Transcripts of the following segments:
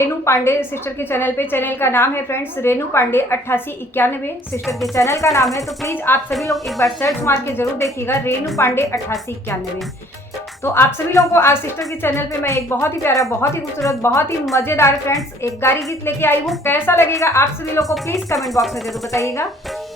Renu Pandey sister के channel पे। Channel का नाम है फ्रेंड्स रेनू पांडे 8891 सिस्टर के चैनल का नाम है। तो प्लीज़ आप सभी लोग एक बार सर्च मार के जरूर देखिएगा रेनू पांडे 8891। तो आप सभी लोगों को आज सिस्टर के चैनल पे मैं एक बहुत ही प्यारा, बहुत ही खूबसूरत, बहुत ही मज़ेदार फ्रेंड्स एक गारी गीत लेके आई हूँ। कैसा लगेगा आप सभी लोगों को प्लीज़ कमेंट बॉक्स में जरूर बताइएगा।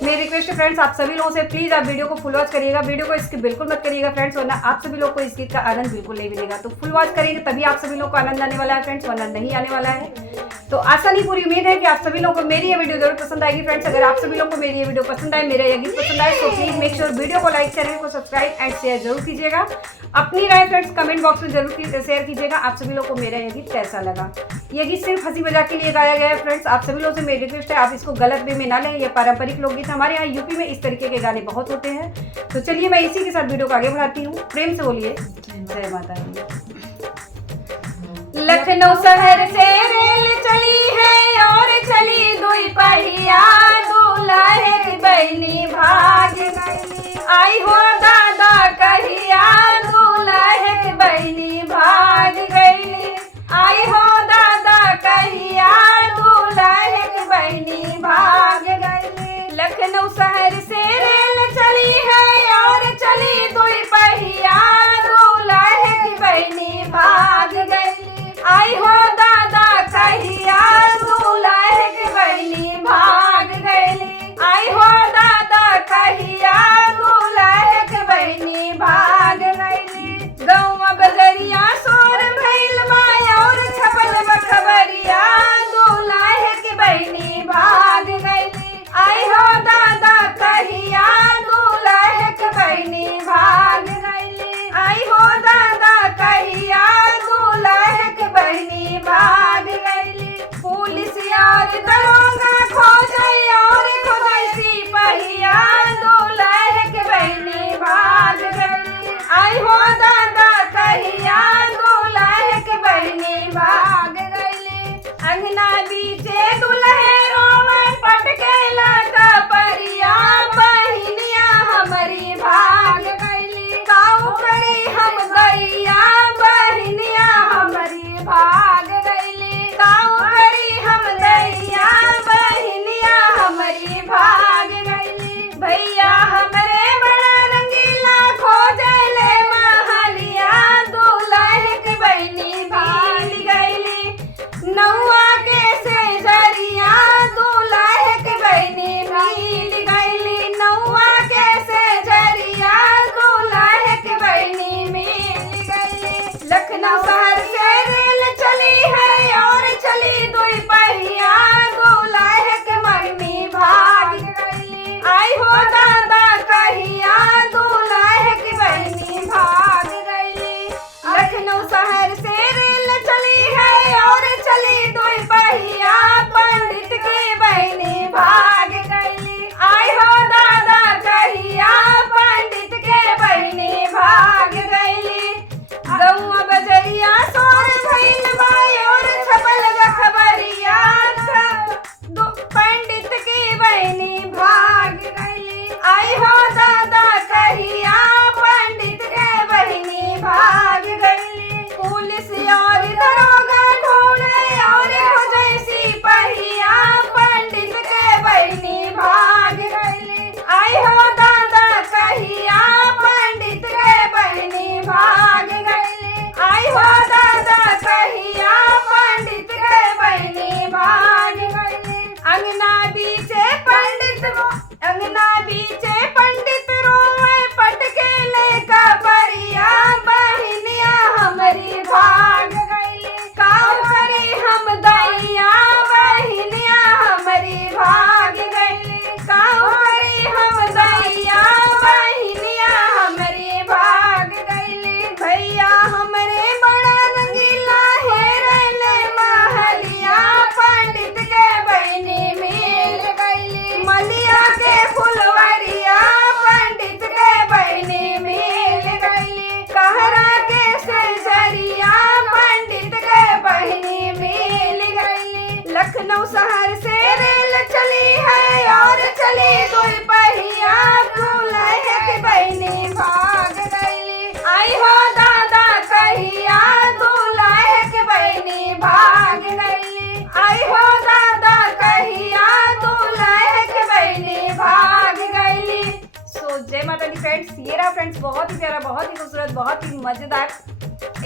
मेरी रिक्वेस्ट है फ्रेंड्स आप सभी लोगों से प्लीज़ आप वीडियो को फुल वॉच करिएगा, वीडियो को इसकी बिल्कुल मत करिएगा फ्रेंड्स, वरना आप सभी लोग को इस गीत का आनंद बिल्कुल नहीं मिलेगा। तो फुल वॉच करेंगे तभी आप सभी लोग को आनंद आने वाला है फ्रेंड्स, वरना नहीं आने वाला है। तो आशा नहीं पूरी उम्मीद है कि आप सभी लोगों को मेरी ये वीडियो जरूर पसंद आएगी फ्रेंड्स। अगर आप सभी लोगों को मेरी ये वीडियो पसंद आए, मेरा ये गीत पसंद आए, तो प्लीज मेक श्योर वीडियो को लाइक, चैनल को सब्सक्राइब एंड शेयर जरूर कीजिएगा। अपनी राय फ्रेंड्स कमेंट बॉक्स में जरूर शेयर कीजिएगा आप सभी लोगों को मेरा ये गीत कैसा लगा। ये गीत सिर्फ हंसी मजाक के लिए गाया गया है फ्रेंड्स। आप सभी लोगों से मेरी रिक्वेस्ट है आप इसको गलत वे में ना लें। ये पारंपरिक लोकगीत हमारे यहाँ यूपी में इस तरीके के गाने बहुत होते हैं। तो चलिए मैं इसी के साथ वीडियो को आगे बढ़ाती हूँ। प्रेम से बोलिए जय माता दी। लखनऊ शहर से रेल चली है और चली दुई पहिया, दूल्हे बहनी भाग गई आई हो दादा कहिया, दूल्हे बहनी भाग गई आई हो दादा कहिया, दूल्हे बहनी भाग गई। लखनऊ शहर से रेल चली है और चली दुई पहिया, दूल्हे बहनी भाग गई आई हो दादा कहिया, दूल्हे की बहनी भाग गई आई हो दादा कहिया, दूल्हे की बहनी भाग गई। गौवा बजरिया शोर भइल बा और छपल बा खबरिया, दूल्हे की बहनी भाग गई आई हो दादा कहिया, दूल्हे की बहनी भाग गई आई हो दादा कहिया, दूल्हे की बहनी भाग गई। पुलिस यार दरोगा खोजे और खोजे सिपहिया, दूल्हे की बहनी भाग गई आई हो दादा कहिया, दूल्हे की बहनी भाग गई। अंगना बीचे दूल्हे रोवे पटकेला का परिया, बहनिया हमारी भाग गई काऊ करी हम दैया, बहनिया हमारी भाग गई काऊ करी हम दैया, बहनिया हमारी भाग गई। भैया हमरे बड़ा रंगीला खोजले महलिया, दूल्हे की बहनी भाग गई नौआ के से जरिया, दूल्हे की बहनी मिल गई नौआ के से जरिया, दूल्हे की बहनी मिल गई। लखनऊ शहर से रेल चली है और चली दुई पहिया, दूल्हे की बहनी भाग गई आई हो दादा कहिया, दूल्हे की बहनी भाग गई। लखनऊ शहर से रेल चली है और चली दुई पहिया, पंडित की बहनी भाग गई आई हो दादा कहिया, पंडित के बहनी भाग गई। गौआ बजरिया शोर भइल बा और छपल बा खबरिया, पंडित की बहनी भाग गई आई हो दादा कहिया, पंडित के बहनी भाग गई। पुलिस और दरोगा ढूंढे और खोजे सिपहिया, पंडित के बहनी भाग गई आई हो दादा कहिया, पंडित के बहनी भाग गई आई हो दादा कहिया, पंडित के बहनी भाग गई। अंगना बीचे पंडित रोवे पटकेले का परिया, बहनिया हमारी भाग गई काऊ करी हम दैया, बहनिया हमारी भाग गई काऊ करी हम दैया, बहनिया हमारी भाग गई। भैया हमरे बड़ा रंगीला हेरले महलिया, पंडित के बहनी मिल गई मलिया के फुलवरिया, पंडित के बहनी मिल गई कहरा के सजरिया, पंडित के बहनी मिल गई। लखनऊ शहर से रेल चली है और चली दुई पहिया, दूल्हे की बहनी भाग गई आई हो दादा कहिया, दूल्हे की बहनी भाग गई। बहुत ही प्यारा, बहुत ही खूबसूरत, बहुत ही मजेदार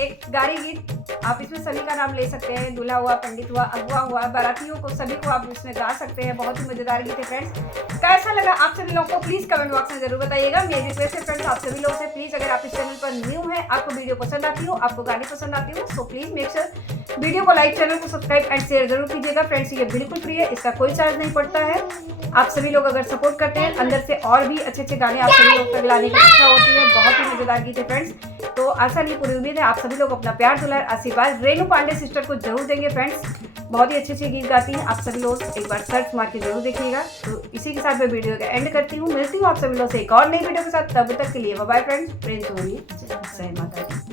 एक गारी गीत। आप इसमें सभी का नाम ले सकते हैं, दूल्हा हुआ, पंडित हुआ, अगुआ हुआ, बारातियों को सभी को आप इसमें गा सकते हैं। बहुत ही मजेदार गीत है फ्रेंड्स। कैसा लगा आप सभी लोगों को प्लीज कमेंट बॉक्स में जरूर बताइएगा। मेरी रिक्वेस्ट है फ्रेंड्स आप सभी लोगों से, प्लीज अगर आप इस चैनल पर न्यू है, आपको वीडियो पसंद आती हो, आपको गाने पसंद आती हो, so please make sure video को लाइक, चैनल को सब्सक्राइब एंड शेयर जरूर कीजिएगा फ्रेंड्स। ये बिल्कुल फ्री है, इसका कोई चार्ज नहीं पड़ता है। आप सभी लोग अगर सपोर्ट करते हैं, अंदर से और भी अच्छे अच्छे गाने आप सभी लोग तक लाने की इच्छा होती है। बहुत ही मजेदार गीत है फ्रेंड्स। तो आशा नहीं पूरी उम्मीद है आप सभी लोग अपना प्यार, दुलार, आशीर्वाद रेनू पांडे सिस्टर को जरूर देंगे फ्रेंड्स। बहुत ही अच्छे अच्छे गीत गाती हैं। आप सभी लोग एक बार सर्च मार के जरूर देखिएगा। तो इसी के साथ मैं वीडियो का एंड करती हूँ। मिलती हूँ आप सभी लोग से एक और नई वीडियो के साथ। तब तक के लिए बाय बाय फ्रेंड्स। प्रेम से बोलिए जय माता दी।